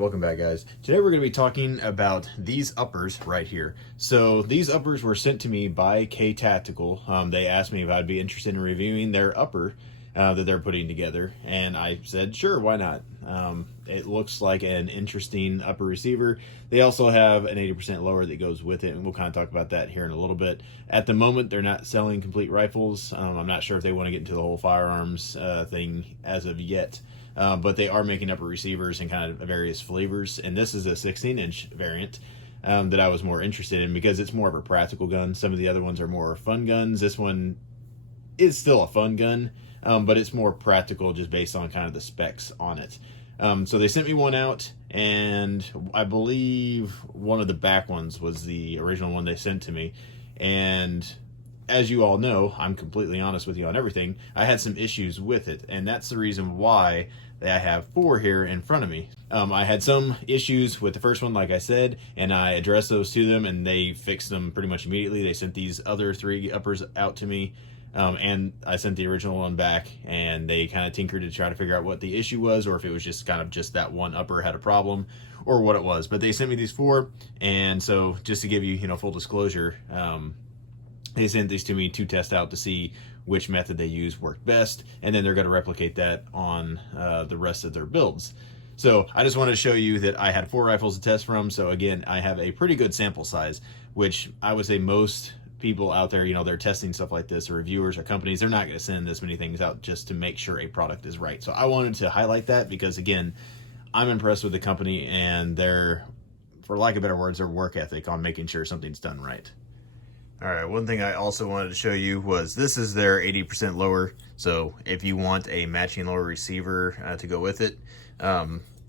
welcome back, guys. Today we're going to be talking about these uppers right here. So these uppers were sent to me by KTactical. They asked me if I'd be interested in reviewing their upper that they're putting together, and I said sure, why not. It looks like an interesting upper receiver. They also have an 80% lower that goes with it, and we'll kind of talk about that here in a little bit. At the moment, they're not selling complete rifles. I'm not sure if they want to get into the whole firearms thing as of yet. But they are making upper receivers in kind of various flavors, and this is a 16-inch variant that I was more interested in because it's more of a practical gun. Some of the other ones are more fun guns. This one is still a fun gun, but it's more practical just based on kind of the specs on it. So they sent me one out, and I believe one of the back ones was the original one they sent to me. And as you all know, I'm completely honest with you on everything. I had some issues with it, and that's the reason why I have 4 here in front of me. I had some issues with the first one, like I said, and I addressed those to them, and they fixed them pretty much immediately. They sent these other 3 uppers out to me, and I sent the original one back, and they kind of tinkered to try to figure out what the issue was, or if it was just kind of just that one upper had a problem, or what it was. But they sent me these 4, and so just to give you, full disclosure, they sent these to me to test out to see which method they use worked best, and then they're going to replicate that on the rest of their builds. So I just wanted to show you that I had 4 rifles to test from. So again, I have a pretty good sample size, which I would say most people out there, they're testing stuff like this, or reviewers or companies, they're not going to send this many things out just to make sure a product is right. So I wanted to highlight that because, again, I'm impressed with the company and their, for lack of better words, their work ethic on making sure something's done right. All right, one thing I also wanted to show you was this is their 80% lower. So if you want a matching lower receiver to go with it,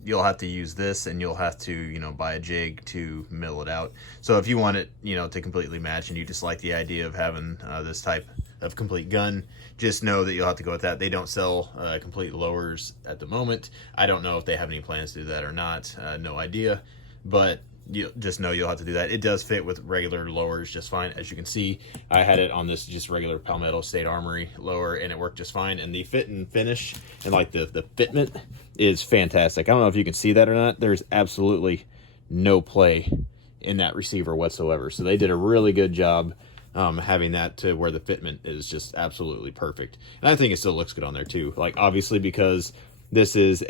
you'll have to use this, and you'll have to, buy a jig to mill it out. So if you want it, to completely match, and you just like the idea of having this type of complete gun, just know that you'll have to go with that. They don't sell complete lowers at the moment. I don't know if they have any plans to do that or not. No idea, but you just know you'll have to do that. It does fit with regular lowers just fine. As you can see, I had it on this just regular Palmetto State Armory lower, and it worked just fine. And the fit and finish and like the fitment is fantastic. I don't know if you can see that or not. There's absolutely no play in that receiver whatsoever. So they did a really good job having that to where the fitment is just absolutely perfect. And I think it still looks good on there too. Like, obviously, because this is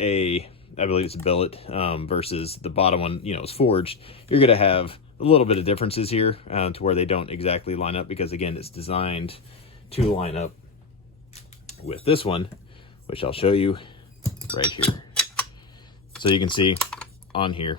I believe it's a billet versus the bottom one, is forged, you're going to have a little bit of differences here to where they don't exactly line up, because, again, it's designed to line up with this one, which I'll show you right here. So you can see on here,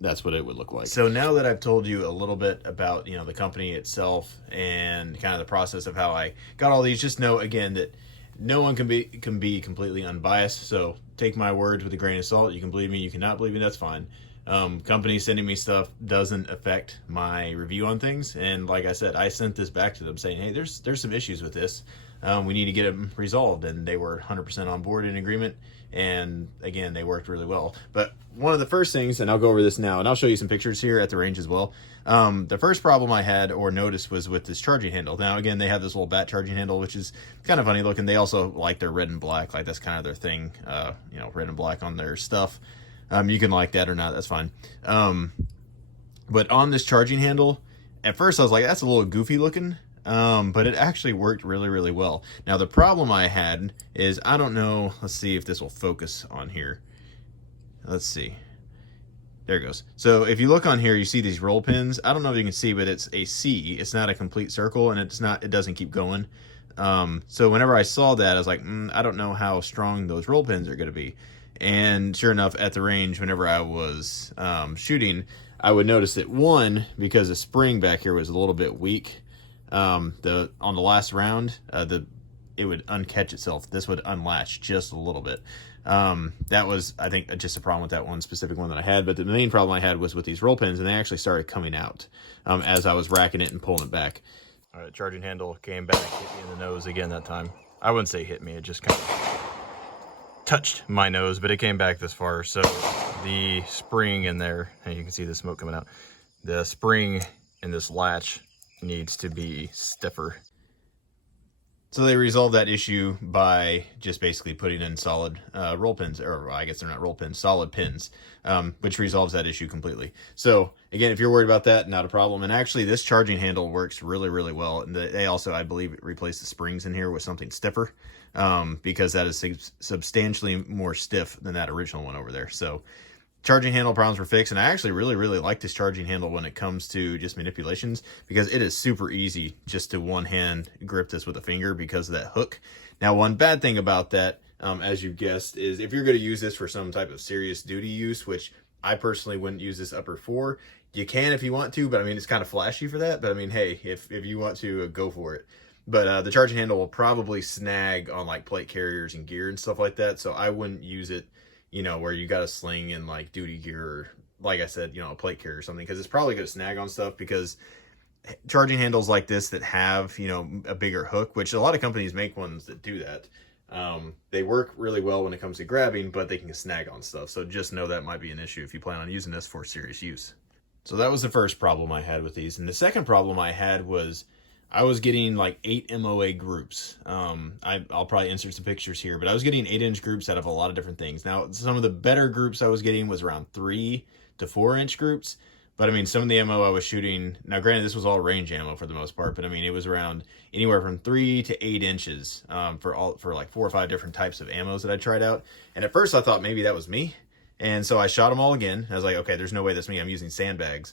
that's what it would look like. So now that I've told you a little bit about, the company itself and kind of the process of how I got all these, just know, again, that no one can be completely unbiased. So take my words with a grain of salt. You can believe me, you cannot believe me, that's fine. Companies sending me stuff doesn't affect my review on things. And like I said, I sent this back to them saying, hey, there's some issues with this. We need to get them resolved. And they were 100% on board in agreement. And again, they worked really well. But one of the first things, and I'll go over this now, and I'll show you some pictures here at the range as well. The first problem I had or noticed was with this charging handle. Now, again, they have this little bat charging handle, which is kind of funny looking. They also like their red and black, like that's kind of their thing, red and black on their stuff. You can like that or not, that's fine. But on this charging handle, at first I was like, that's a little goofy looking. But it actually worked really, really well. Now, the problem I had is, I don't know, let's see if this will focus on here. Let's see. There it goes. So if you look on here, you see these roll pins. I don't know if you can see, but it's a C. It's not a complete circle, and it doesn't keep going. So whenever I saw that, I was like, I don't know how strong those roll pins are going to be. And sure enough, at the range, whenever I was shooting, I would notice that, one, because the spring back here was a little bit weak, on the last round, it would uncatch itself. This would unlatch just a little bit. That was, I think, just a problem with that one specific one that I had. But the main problem I had was with these roll pins, and they actually started coming out as I was racking it and pulling it back. All right, charging handle came back, hit me in the nose again that time. I wouldn't say hit me, it just kind of touched my nose, but it came back this far. So the spring in there, and you can see the smoke coming out, the spring in this latch needs to be stiffer. So they resolved that issue by just basically putting in solid roll pins, or I guess they're not roll pins, solid pins, which resolves that issue completely. So again, if you're worried about that, not a problem. And actually, this charging handle works really, really well. And they also, I believe, replaced the springs in here with something stiffer, because that is substantially more stiff than that original one over there. So charging handle problems were fixed, and I actually really, really like this charging handle when it comes to just manipulations, because it is super easy just to one hand grip this with a finger because of that hook. Now, one bad thing about that, as you guessed, is if you're going to use this for some type of serious duty use, which I personally wouldn't use this upper for. You can if you want to, but I mean, it's kind of flashy for that. But I mean, hey, if you want to, go for it. But the charging handle will probably snag on like plate carriers and gear and stuff like that, so I wouldn't use it, you know, where you got a sling in like duty gear, or like I said, you know, a plate carrier or something, because it's probably going to snag on stuff. Because charging handles like this that have, you know, a bigger hook, which a lot of companies make ones that do that, they work really well when it comes to grabbing, but they can snag on stuff. So just know that might be an issue if you plan on using this for serious use. So that was the first problem I had with these. And the second problem I had was I was getting like 8 MOA groups. I'll probably insert some pictures here, but I was getting 8-inch groups out of a lot of different things. Now, some of the better groups I was getting was around 3 to 4-inch groups. But I mean, some of the ammo I was shooting, now granted, this was all range ammo for the most part, but I mean, it was around anywhere from 3 to 8 inches for like 4 or 5 different types of ammos that I tried out. And at first I thought maybe that was me. And so I shot them all again. I was like, okay, there's no way that's me. I'm using sandbags.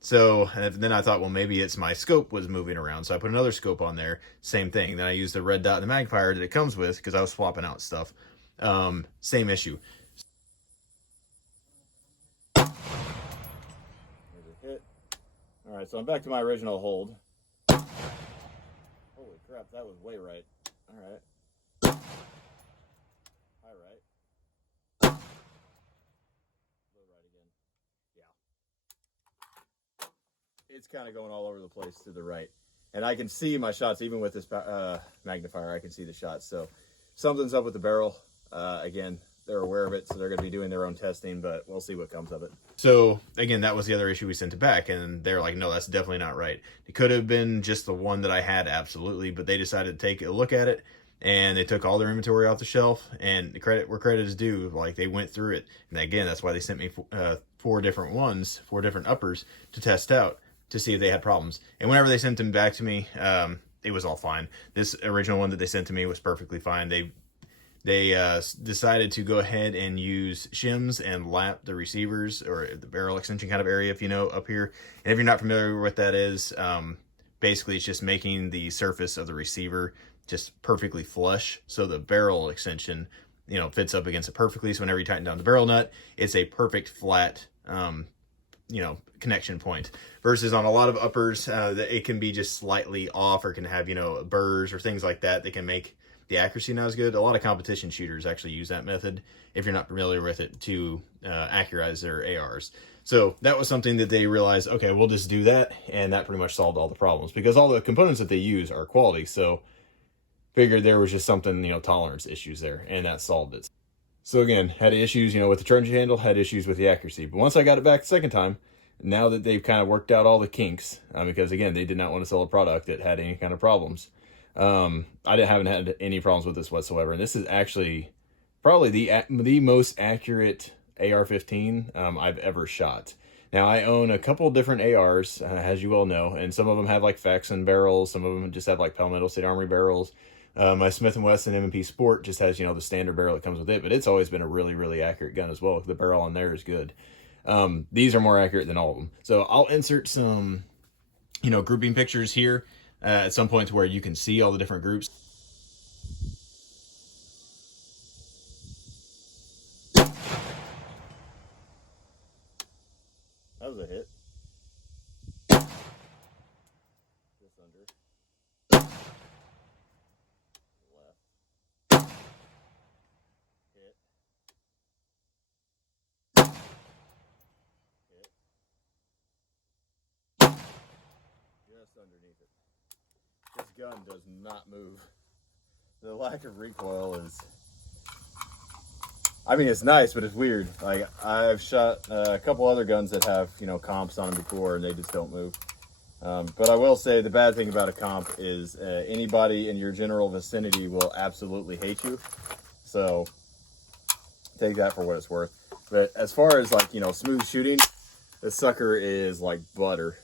So and then I thought, well, maybe it's my scope was moving around. So I put another scope on there. Same thing. Then I used the red dot and the magnifier that it comes with because I was swapping out stuff. Same issue. There's a hit. All right, so I'm back to my original hold. Holy crap, that was way right. All right. High right. Low right again. Yeah. It's kind of going all over the place to the right. And I can see my shots, even with this magnifier, I can see the shots. So something's up with the barrel. Again, they're aware of it, so they're going to be doing their own testing, but we'll see what comes of it. So again, that was the other issue we sent it back, and they're like, no, that's definitely not right. It could have been just the one that I had, absolutely, but they decided to take a look at it, and they took all their inventory off the shelf, and the credit where credit is due, like they went through it. And again, that's why they sent me 4 different uppers to test out to see if they had problems. And whenever they sent them back to me, it was all fine. This original one that they sent to me was perfectly fine. They decided to go ahead and use shims and lap the receivers, or the barrel extension kind of area, if you know, up here. And if you're not familiar with what that is, basically it's just making the surface of the receiver just perfectly flush, so the barrel extension, you know, fits up against it perfectly. So whenever you tighten down the barrel nut, it's a perfect flat, you know, connection point. Versus on a lot of uppers, that it can be just slightly off, or can have, you know, burrs or things like that. They can make the accuracy not as good. A lot of competition shooters actually use that method, if you're not familiar with it, to accurize their ARs. So that was something that they realized, okay, we'll just do that, and that pretty much solved all the problems, because all the components that they use are quality. So figured there was just something, you know, tolerance issues there, and that solved it. So again, had issues, you know, with the charging handle, had issues with the accuracy. But once I got it back the second time, now that they've kind of worked out all the kinks, because again, they did not want to sell a product that had any kind of problems. I haven't had any problems with this whatsoever. And this is actually probably the most accurate AR-15 I've ever shot. Now, I own a couple different ARs, as you all know, and some of them have like Faxon barrels. Some of them just have like Palmetto State Armory barrels. My Smith & Wesson M&P Sport just has, you know, the standard barrel that comes with it, but it's always been a really, really accurate gun as well. The barrel on there is good. These are more accurate than all of them. So I'll insert some, you know, grouping pictures here at some point where you can see all the different groups. That was a hit. Just under. Left. Hit. Hit. Just underneath it. This gun does not move. The lack of recoil is, I mean, it's nice, but it's weird. Like, I've shot a couple other guns that have, you know, comps on them before, and they just don't move. But I will say the bad thing about a comp is anybody in your general vicinity will absolutely hate you. So take that for what it's worth. But as far as like, you know, smooth shooting, this sucker is like butter.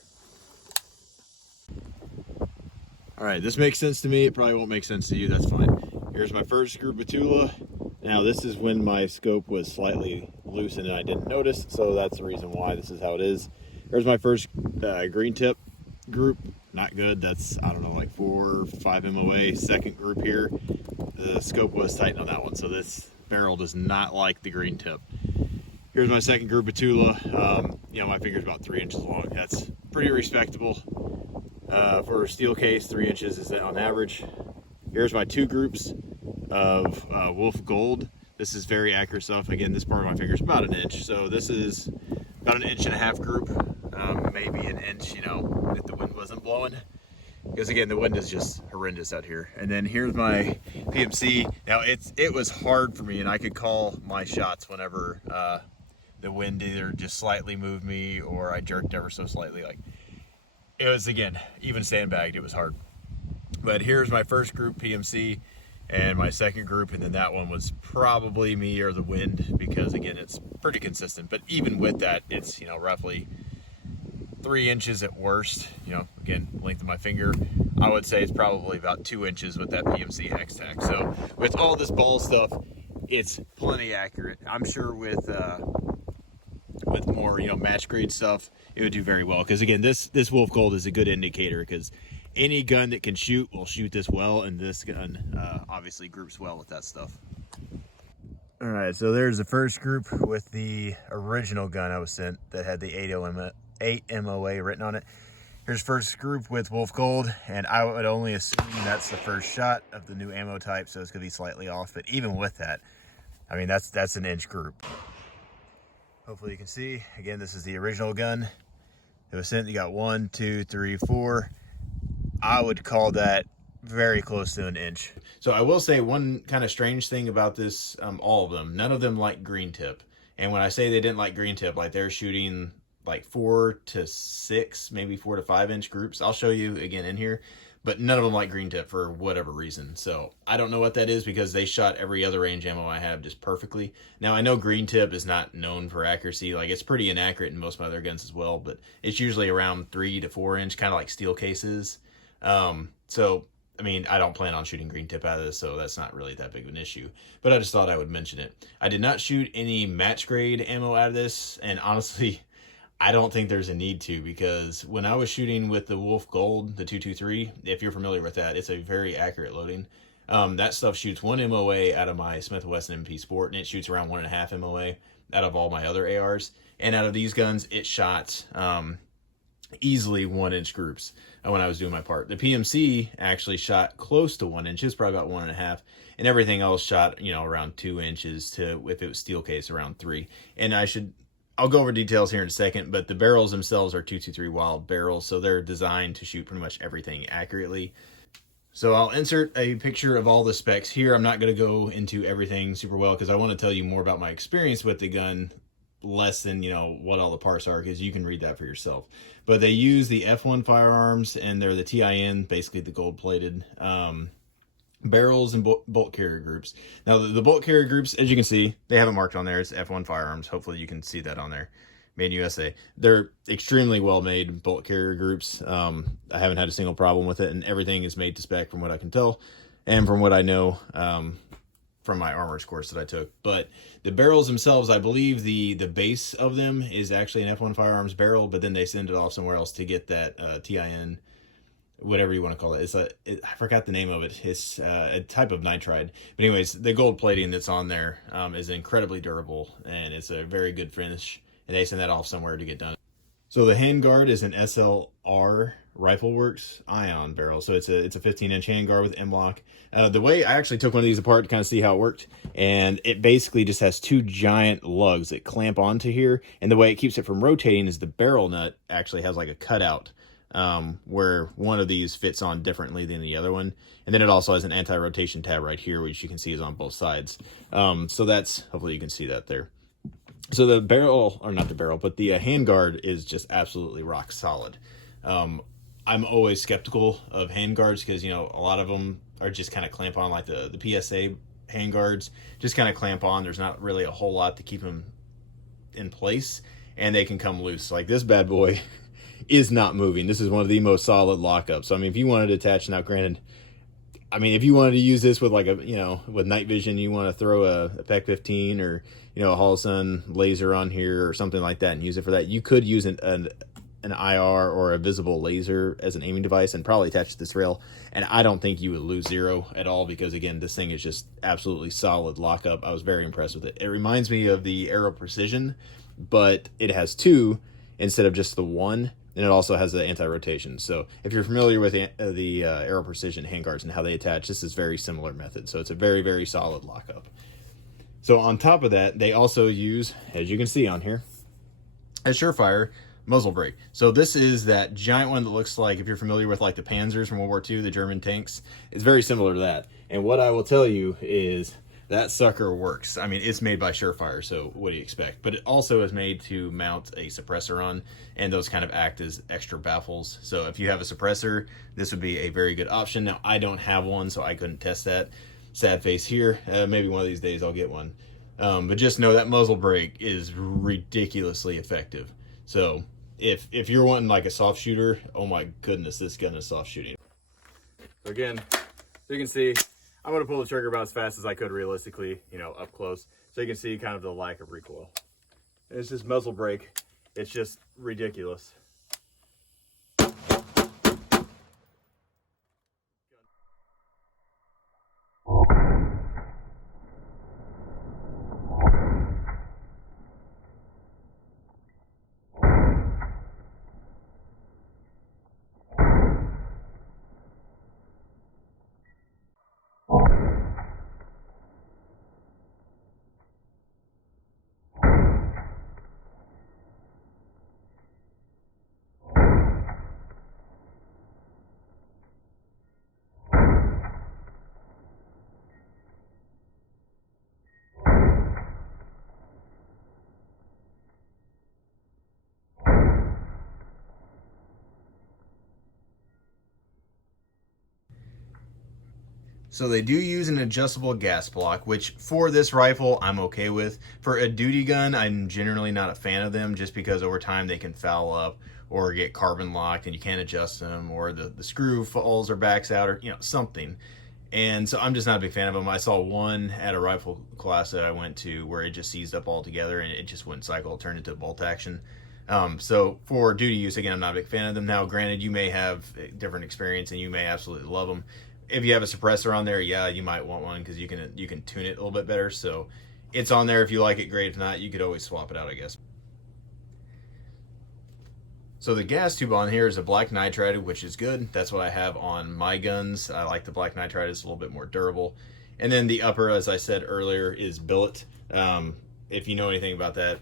All right, this makes sense to me. It probably won't make sense to you. That's fine. Here's my first group of Tula. Now this is when my scope was slightly loosened and I didn't notice. So that's the reason why this is how it is. Here's my first green tip group. Not good. That's, I don't know, like 4 or 5 MOA. Second group here. The scope was tight on that one. So this barrel does not like the green tip. Here's my second group of Tula. You know, my finger's about 3 inches long. That's pretty respectable. For a steel case, 3 inches is on average. Here's my 2 groups of Wolf Gold. This is very accurate stuff. Again, this part of my finger is about 1 inch. So this is about 1.5 inch group. Maybe 1 inch, you know, if the wind wasn't blowing. Because again, the wind is just horrendous out here. And then here's my PMC. Now it was hard for me, and I could call my shots whenever the wind either just slightly moved me or I jerked ever so slightly. Like it was, again, even sandbagged, it was hard. But here's my first group PMC and my second group, and then that one was probably me or the wind, because again, it's pretty consistent. But even with that, it's, you know, roughly 3 inches at worst. You know, again, length of my finger, I would say it's probably about 2 inches with that PMC X-Tac. So with all this ball stuff, it's plenty accurate. I'm sure with more, you know, match grade stuff, it would do very well. Because again, this Wolf Gold is a good indicator, because any gun that can shoot will shoot this well, and this gun obviously groups well with that stuff. All right, so there's the first group with the original gun I was sent that had the 8 MOA written on it. Here's first group with Wolf Gold, and I would only assume that's the first shot of the new ammo type, so it's gonna be slightly off. But even with that, I mean, that's 1 inch group. Hopefully you can see. Again, this is the original gun. It was sent. You got 1, 2, 3, 4. I would call that very close to 1 inch. So I will say one kind of strange thing about this, all of them, none of them like green tip. And when I say they didn't like green tip, like they're shooting like 4 to 6, maybe 4 to 5 inch groups. I'll show you again in here, but none of them like green tip for whatever reason. So I don't know what that is, because they shot every other range ammo I have just perfectly. Now I know green tip is not known for accuracy. Like it's pretty inaccurate in most of my other guns as well, but it's usually around 3 to 4 inch, kind of like steel cases. So I mean, I don't plan on shooting green tip out of this, so that's not really that big of an issue. But I just thought I would mention it. I did not shoot any match grade ammo out of this, and honestly, I don't think there's a need to, because when I was shooting with the Wolf Gold, the 223, if you're familiar with that, it's a very accurate loading. That stuff shoots 1 MOA out of my Smith & Wesson MP Sport, and it shoots around 1.5 MOA out of all my other ARs. And out of these guns, it shot easily 1 inch groups when I was doing my part. The PMC actually shot close to 1 inch, probably about 1.5, and everything else shot, you know, around 2 inches to, if it was steel case, around 3. And I'll go over details here in a second, but the barrels themselves are 223 Wild barrels, so they're designed to shoot pretty much everything accurately. So I'll insert a picture of all the specs here. I'm not going to go into everything super well, because I want to tell you more about my experience with the gun, less than, you know, what all the parts are, because you can read that for yourself. But they use the F1 firearms, and they're the TIN, basically the gold-plated barrels and bolt carrier groups. Now the bolt carrier groups, as you can see, they have it marked on there. It's F1 firearms. Hopefully you can see that on there. Made in USA. They're extremely well made bolt carrier groups. I haven't had a single problem with it, and everything is made to spec from what I can tell and from what I know from my armor's course that I took. But the barrels themselves, I believe the base of them is actually an F1 firearms barrel, but then they send it off somewhere else to get that TIN, whatever you want to call it. I forgot the name of it. It's a type of nitride. But anyways, the gold plating that's on there is incredibly durable, and it's a very good finish, and they send that off somewhere to get done. So the handguard is an SLR Rifleworks ion barrel. So it's a 15-inch handguard with M-lock. The way I actually took one of these apart to kind of see how it worked, and it basically just has 2 giant lugs that clamp onto here, and the way it keeps it from rotating is the barrel nut actually has like a cutout where one of these fits on differently than the other one. And then it also has an anti-rotation tab right here, which you can see is on both sides. So that's, hopefully you can see that there. So the barrel, or not the barrel, but the handguard is just absolutely rock solid. I'm always skeptical of handguards because, you know, a lot of them are just kind of clamp on, like the PSA handguards just kind of clamp on. There's not really a whole lot to keep them in place, and they can come loose. Like this bad boy is not moving. This is one of the most solid lockups. So I mean, if you wanted to attach, now granted, I mean, if you wanted to use this with like a, you know, with night vision, you want to throw a PEC 15 or, you know, a Holosun laser on here or something like that and use it for that, you could use an IR or a visible laser as an aiming device and probably attach to this rail. And I don't think you would lose zero at all because, again, this thing is just absolutely solid lockup. I was very impressed with it. It reminds me of the Aero Precision, but it has two instead of just the one. And it also has the anti-rotation. So if you're familiar with the Aero Precision handguards and how they attach, this is very similar method. So it's a very, very solid lockup. So on top of that, they also use, as you can see on here, a Surefire muzzle brake. So this is that giant one that looks like, if you're familiar with like the Panzers from World War II, the German tanks, it's very similar to that. And what I will tell you is that sucker works. I mean, it's made by Surefire, so what do you expect? But it also is made to mount a suppressor on, and those kind of act as extra baffles. So if you have a suppressor, this would be a very good option. Now, I don't have one, so I couldn't test that. Sad face here. Maybe one of these days I'll get one. But just know that muzzle brake is ridiculously effective. So if you're wanting like a soft shooter, oh my goodness, this gun is soft shooting. So again, so you can see, I'm going to pull the trigger about as fast as I could realistically, you know, up close. So you can see kind of the lack of recoil. And it's this muzzle brake. It's just ridiculous. So they do use an adjustable gas block, which for this rifle, I'm okay with. For a duty gun, I'm generally not a fan of them just because over time they can foul up or get carbon locked and you can't adjust them, or the screw falls or backs out, or, you know, something. And so I'm just not a big fan of them. I saw one at a rifle class that I went to where it just seized up altogether and it just wouldn't cycle, it turned into bolt action. So for duty use, again, I'm not a big fan of them. Now, granted, you may have a different experience and you may absolutely love them. If you have a suppressor on there, yeah, you might want one because you can tune it a little bit better. So it's on there. If you like it, great. If not, you could always swap it out, I guess. So the gas tube on here is a black nitride, which is good. That's what I have on my guns. I like the black nitride. It's a little bit more durable. And then the upper, as I said earlier, is billet. If you know anything about that,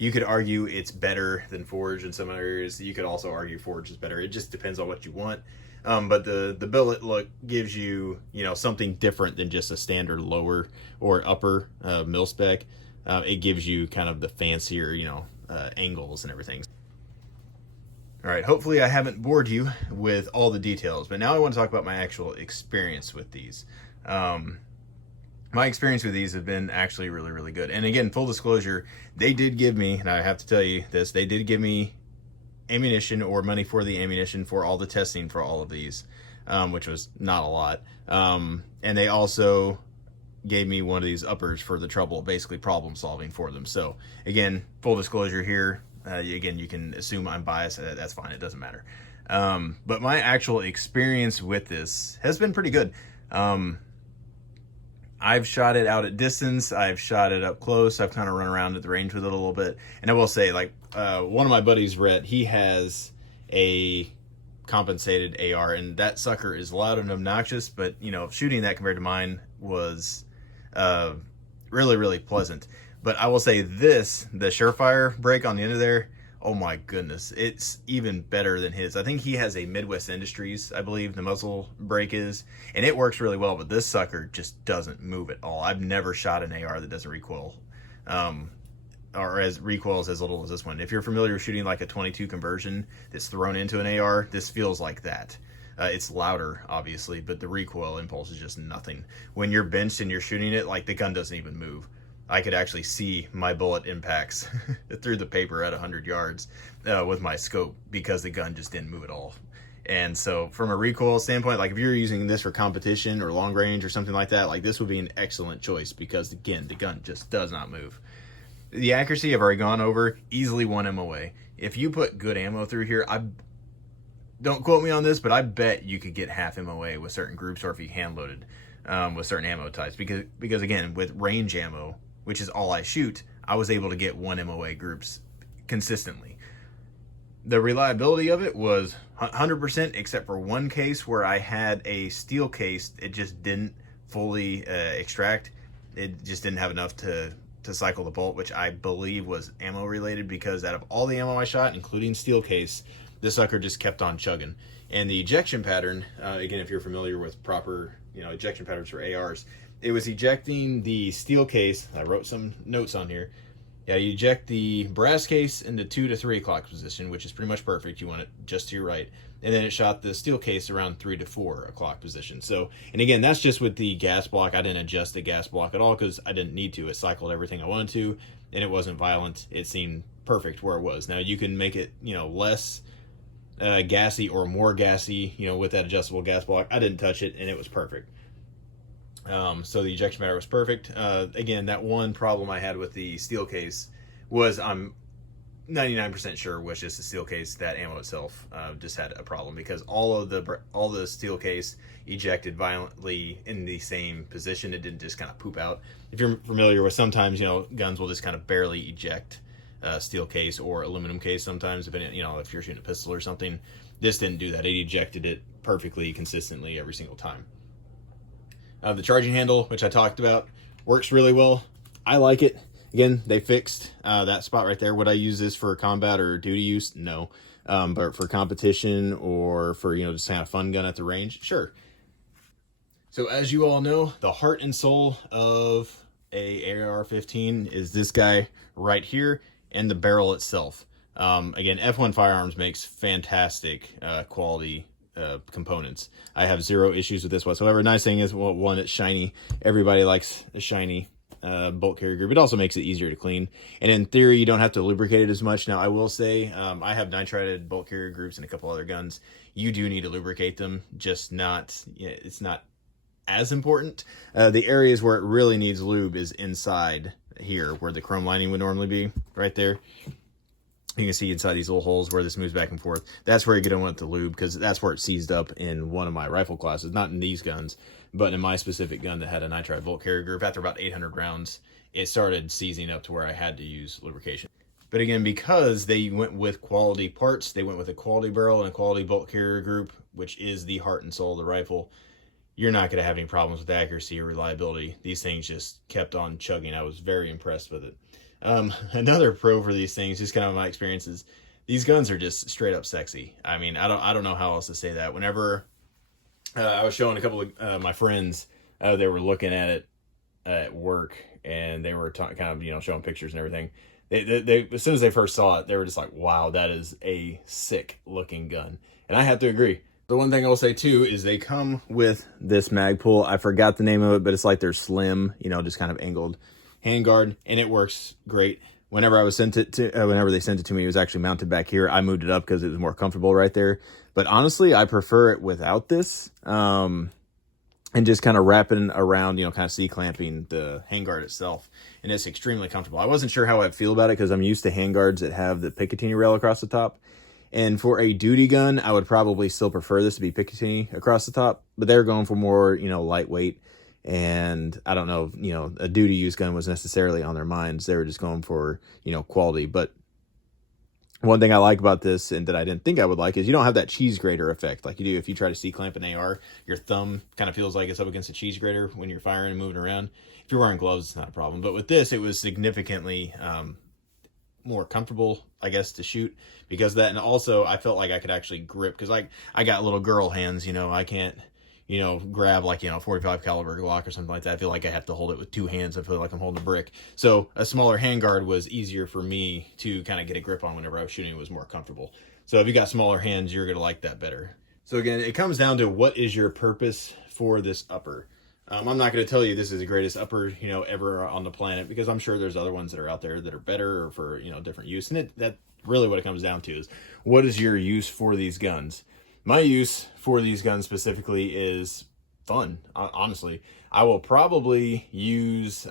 you could argue it's better than forge in some areas. You could also argue forge is better. It just depends on what you want. But the billet look gives you, you know, something different than just a standard lower or upper mil spec. It gives you kind of the fancier, you know, angles and everything. All right, hopefully I haven't bored you with all the details, but now I want to talk about my actual experience with these. My experience with these have been actually really, really good. And again, full disclosure, they did give me, and I have to tell you this, they did give me ammunition or money for the ammunition for all the testing for all of these, which was not a lot. And they also gave me one of these uppers for the trouble, basically problem solving for them. So again, full disclosure here, again, you can assume I'm biased. That's fine. It doesn't matter. But my actual experience with this has been pretty good. I've shot it out at distance. I've shot it up close. I've kind of run around at the range with it a little bit. And I will say, like, one of my buddies, Rhett, he has a compensated AR, and that sucker is loud and obnoxious, but, you know, shooting that compared to mine was really, really pleasant. But I will say this, the Surefire brake on the end of there, oh my goodness, it's even better than his. I think he has a Midwest Industries, I believe the muzzle brake is, and it works really well, but this sucker just doesn't move at all. I've never shot an AR that doesn't recoil. or as recoils as little as this one. If you're familiar with shooting like a 22 conversion that's thrown into an AR, this feels like that. It's louder, obviously, but the recoil impulse is just nothing. When you're benched and you're shooting it, like the gun doesn't even move. I could actually see my bullet impacts through the paper at 100 yards with my scope because the gun just didn't move at all. And so from a recoil standpoint, like if you're using this for competition or long range or something like that, like this would be an excellent choice because again, the gun just does not move. The accuracy I've already gone over, easily 1 MOA. If you put good ammo through here, don't quote me on this, but I bet you could get half MOA with certain groups, or if you hand loaded with certain ammo types, because again, with range ammo, which is all I shoot, I was able to get 1 MOA groups consistently. The reliability of it was 100%, except for one case where I had a steel case. It just didn't fully extract. It just didn't have enough to cycle the bolt, which I believe was ammo related, because out of all the ammo I shot, including steel case, this sucker just kept on chugging. And the ejection pattern, again, if you're familiar with proper, ejection patterns for ARs, it was ejecting the steel case. I wrote some notes on here. Yeah, you eject the brass case in the 2 to 3 o'clock position, which is pretty much perfect. You want it just to your right. And then it shot the steel case around 3 to 4 o'clock position. So, and again, that's just with the gas block. I didn't adjust the gas block at all because I didn't need to. It cycled everything I wanted to, and it wasn't violent. It seemed perfect where it was. Now, you can make it, less gassy or more gassy, with that adjustable gas block. I didn't touch it, and it was perfect. So the ejection pattern was perfect. Again, that one problem I had with the steel case was, I'm 99% sure was just the steel case. That ammo itself just had a problem because all the steel case ejected violently in the same position. It didn't just kind of poop out. If you're familiar with, sometimes guns will just kind of barely eject steel case or aluminum case sometimes, depending, if you're shooting a pistol or something. This didn't do that. It ejected it perfectly, consistently every single time. The charging handle, which I talked about, works really well. I like it. Again, they fixed that spot right there. Would I use this for combat or duty use? No. But for competition or for, just kind of fun gun at the range, sure. So as you all know, the heart and soul of a AR15 is this guy right here and the barrel itself. Again, F1 Firearms makes fantastic quality components. I have zero issues with this whatsoever. Nice thing is, well, one, it's shiny. Everybody likes a shiny bolt carrier group. It also makes it easier to clean, and in theory you don't have to lubricate it as much. Now I will say, I have nitrided bolt carrier groups and a couple other guns. You do need to lubricate them, just not, it's not as important. The areas where it really needs lube is inside here, where the chrome lining would normally be, right there. You can see inside these little holes where this moves back and forth. That's where you don't want the lube, because that's where it seized up in one of my rifle classes. Not in these guns, but in my specific gun that had a nitride bolt carrier group. After about 800 rounds, it started seizing up to where I had to use lubrication. But again, because they went with quality parts, they went with a quality barrel and a quality bolt carrier group, which is the heart and soul of the rifle, you're not going to have any problems with accuracy or reliability. These things just kept on chugging. I was very impressed with it. Another pro for these things, just kind of my experiences, these guns are just straight up sexy. I mean, I don't know how else to say that. Whenever I was showing a couple of my friends, they were looking at it at work, and they were kind of showing pictures and everything. They as soon as they first saw it, they were just like, wow, that is a sick looking gun. And I have to agree. The one thing I will say too is they come with this mag pull. I forgot the name of it, but it's like their slim, just kind of angled handguard, and it works great. Whenever they sent it to me, it was actually mounted back here. I moved it up because it was more comfortable right there. But honestly, I prefer it without this, and just kind of wrapping around, kind of C-clamping the handguard itself. And it's extremely comfortable. I wasn't sure how I'd feel about it because I'm used to handguards that have the Picatinny rail across the top. And for a duty gun, I would probably still prefer this to be Picatinny across the top. But they're going for more, lightweight. And I don't know if, a duty use gun was necessarily on their minds. They were just going for, quality. But one thing I like about this, and that I didn't think I would like, is you don't have that cheese grater effect like you do if you try to C-clamp an AR. Your thumb kind of feels like it's up against a cheese grater when you're firing and moving around. If you're wearing gloves, it's not a problem. But with this, it was significantly more comfortable, I guess, to shoot because of that. And also, I felt like I could actually grip, because I got little girl hands, I can't, you know, grab like, you know, 45 caliber Glock or something like that. I feel like I have to hold it with 2 hands. I feel like I'm holding a brick. So a smaller handguard was easier for me to kind of get a grip on whenever I was shooting. It was more comfortable. So if you got smaller hands, you're going to like that better. So again, it comes down to what is your purpose for this upper. I'm not going to tell you this is the greatest upper, you know, ever on the planet, because I'm sure there's other ones that are out there that are better or for, you know, different use. And that really what it comes down to is, what is your use for these guns? My use for these guns specifically is fun. Honestly, I will probably use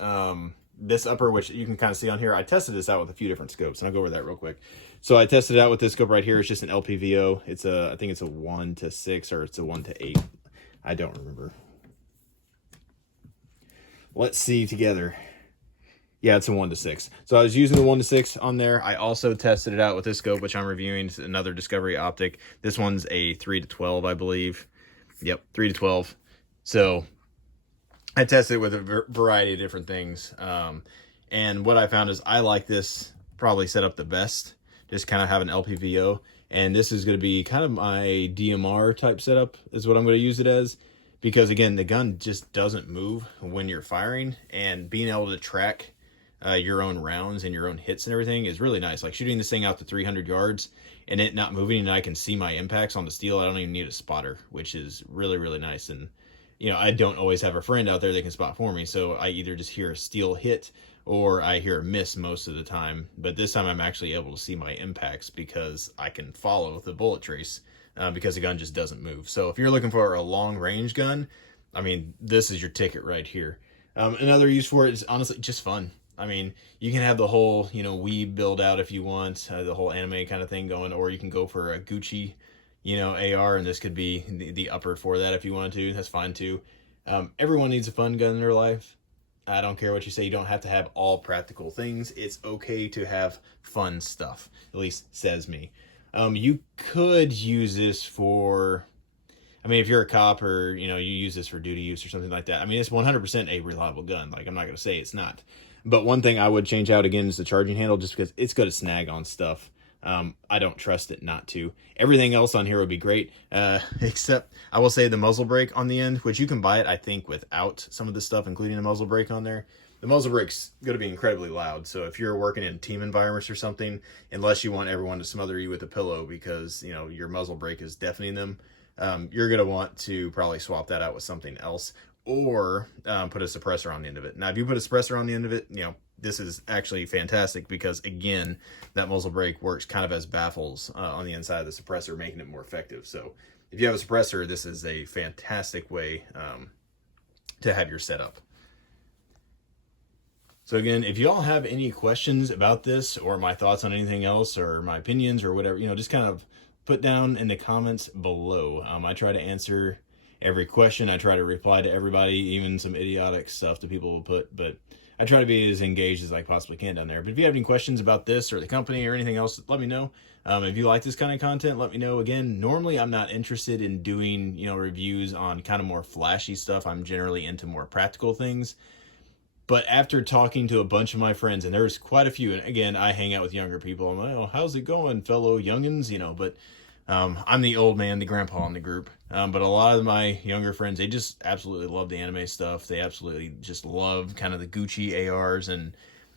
this upper, which you can kind of see on here. I tested this out with a few different scopes, and I'll go over that real quick. So I tested it out with this scope right here. It's just an LPVO. It's a, I think it's a 1:6 or it's a 1:8. I don't remember. Let's see together. Yeah, it's a 1:6. So I was using the 1:6 on there. I also tested it out with this scope, which I'm reviewing. It's another Discovery optic. This one's a 3:12, I believe. Yep, 3:12. So I tested it with a variety of different things. And what I found is I like this probably set up the best. Just kind of have an LPVO. And this is going to be kind of my DMR type setup is what I'm going to use it as. Because again, the gun just doesn't move when you're firing, and being able to track your own rounds and your own hits and everything is really nice. Like shooting this thing out to 300 yards and it not moving, and I can see my impacts on the steel. I don't even need a spotter, which is really, really nice. And, you know, I don't always have a friend out there that can spot for me. So I either just hear a steel hit or I hear a miss most of the time. But this time I'm actually able to see my impacts because I can follow the bullet trace because the gun just doesn't move. So if you're looking for a long range gun, I mean, this is your ticket right here. Another use for it is honestly just fun. I mean, you can have the whole, you know, Weeb build out if you want, the whole anime kind of thing going, or you can go for a Gucci, you know, AR, and this could be the upper for that if you want to. That's fine too. Everyone needs a fun gun in their life. I don't care what you say. You don't have to have all practical things. It's okay to have fun stuff, at least says me. You could use this for, I mean, if you're a cop or, you know, you use this for duty use or something like that. I mean, it's 100% a reliable gun. Like, I'm not going to say it's not. But one thing I would change out again is the charging handle, just because it's going to snag on stuff. I don't trust it not to. Everything else on here would be great, except I will say the muzzle brake on the end, which you can buy it, I think, without some of the stuff, including the muzzle brake on there. The muzzle brake's going to be incredibly loud. So if you're working in team environments or something, unless you want everyone to smother you with a pillow because, you know, your muzzle brake is deafening them, you're going to want to probably swap that out with something else, or put a suppressor on the end of it. Now, if you put a suppressor on the end of it, you know, this is actually fantastic because, again, that muzzle brake works kind of as baffles on the inside of the suppressor, making it more effective. So if you have a suppressor, this is a fantastic way to have your setup. So again, if you all have any questions about this or my thoughts on anything else or my opinions or whatever, you know, just kind of put down in the comments below. I try to answer every question. I try to reply to everybody, even some idiotic stuff that people will put, but I try to be as engaged as I possibly can down there. But if you have any questions about this or the company or anything else, let me know. If you like this kind of content, let me know. Again, normally I'm not interested in doing, you know, reviews on kind of more flashy stuff. I'm generally into more practical things. But after talking to a bunch of my friends, and there's quite a few, and again, I hang out with younger people. I'm like, oh, how's it going, fellow youngins? You know, but I'm the old man, the grandpa in the group. But a lot of my younger friends, they just absolutely love the anime stuff. They absolutely just love kind of the Gucci ARs. And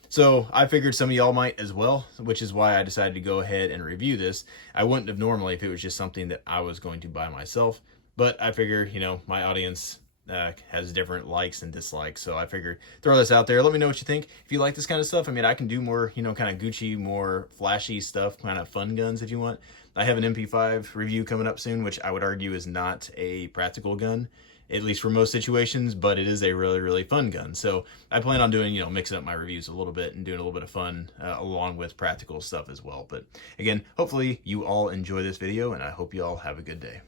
so I figured some of y'all might as well, which is why I decided to go ahead and review this. I wouldn't have normally if it was just something that I was going to buy myself. But I figure, you know, my audience has different likes and dislikes, so I figured throw this out there. Let me know what you think. If you like this kind of stuff, I mean, I can do more, you know, kind of Gucci, more flashy stuff, kind of fun guns if you want. I have an MP5 review coming up soon, which I would argue is not a practical gun, at least for most situations, but it is a really, really fun gun. So I plan on doing, you know, mixing up my reviews a little bit and doing a little bit of fun along with practical stuff as well. But again, hopefully you all enjoy this video, and I hope you all have a good day.